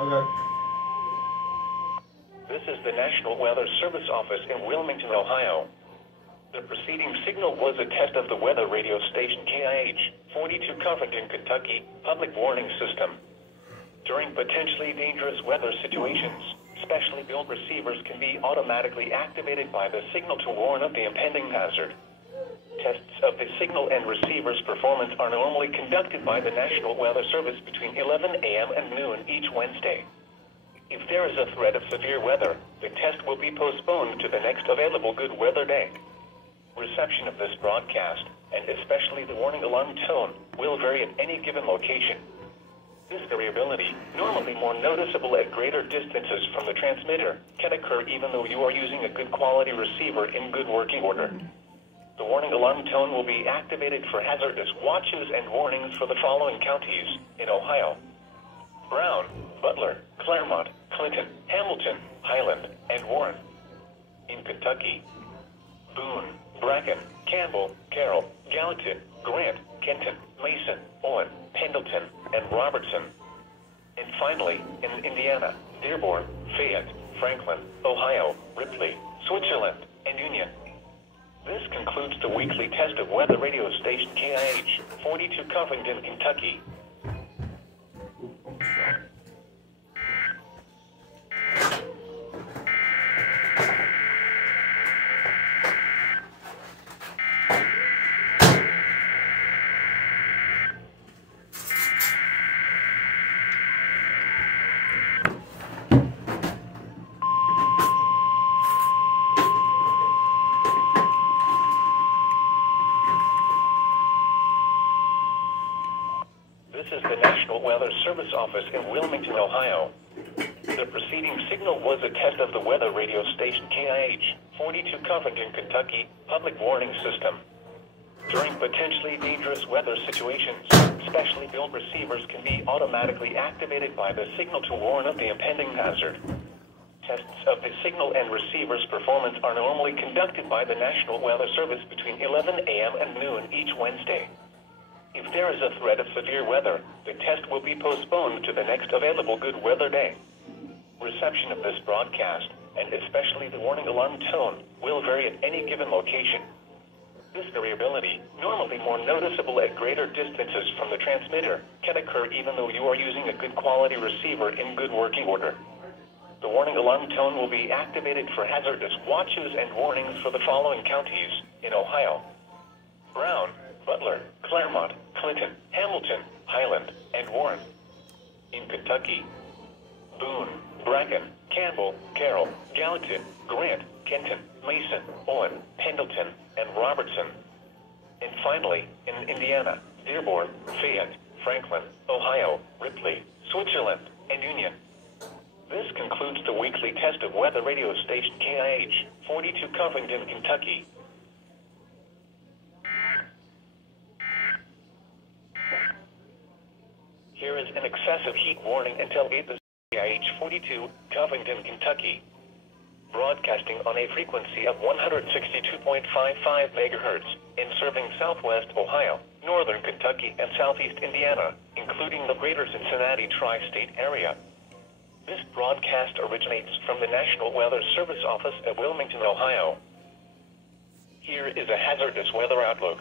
Okay. This is the National Weather Service Office in Wilmington, Ohio. The preceding signal was a test of the weather radio station KIH 42 Covington, Kentucky public warning system. During potentially dangerous weather situations, specially built receivers can be automatically activated by the signal to warn of the impending hazard. Tests of the signal and receiver's performance are normally conducted by the National Weather Service between 11 a.m. and noon each Wednesday. If there is a threat of severe weather, the test will be postponed to the next available good weather day. Reception of this broadcast, and especially the warning alarm tone, will vary at any given location. This variability, normally more noticeable at greater distances from the transmitter, can occur even though you are using a good quality receiver in good working order. The warning alarm tone will be activated for hazardous watches and warnings for the following counties in Ohio: Brown, Butler, Claremont, Clinton, Hamilton, Highland, and Warren. In Kentucky: Boone, Bracken, Campbell, Carroll, Gallatin, Grant, Kenton, Mason, Owen, Pendleton, and Robertson. And finally, in Indiana: Dearborn, Fayette, Franklin, Ohio, Ripley, Switzerland, and Union. This concludes the weekly test of weather radio station KIH 42 Covington, Kentucky. This is the National Weather Service Office in Wilmington, Ohio. The preceding signal was a test of the weather radio station KIH 42 Covington, Kentucky public warning system. During potentially dangerous weather situations, specially built receivers can be automatically activated by the signal to warn of the impending hazard. Tests of the signal and receiver's performance are normally conducted by the National Weather Service between 11 a.m. and noon each Wednesday. If there is a threat of severe weather, the test will be postponed to the next available good weather day. Reception of this broadcast, and especially the warning alarm tone, will vary at any given location. This variability, normally more noticeable at greater distances from the transmitter, can occur even though you are using a good quality receiver in good working order. The warning alarm tone will be activated for hazardous watches and warnings for the following counties in Ohio: Brown, Butler, Claremont, Clinton, Hamilton, Highland, and Warren. In Kentucky: Boone, Bracken, Campbell, Carroll, Gallatin, Grant, Kenton, Mason, Owen, Pendleton, and Robertson. And finally, in Indiana: Dearborn, Fayette, Franklin, Ohio, Ripley, Switzerland, and Union. This concludes the weekly test of weather radio station KIH 42 Covington, Kentucky. Here is an excessive heat warning until 8 this KIH 42 Covington, Kentucky. Broadcasting on a frequency of 162.55 MHz and serving southwest Ohio, northern Kentucky, and southeast Indiana, including the greater Cincinnati tri-state area. This broadcast originates from the National Weather Service Office at Wilmington, Ohio. Here is a hazardous weather outlook.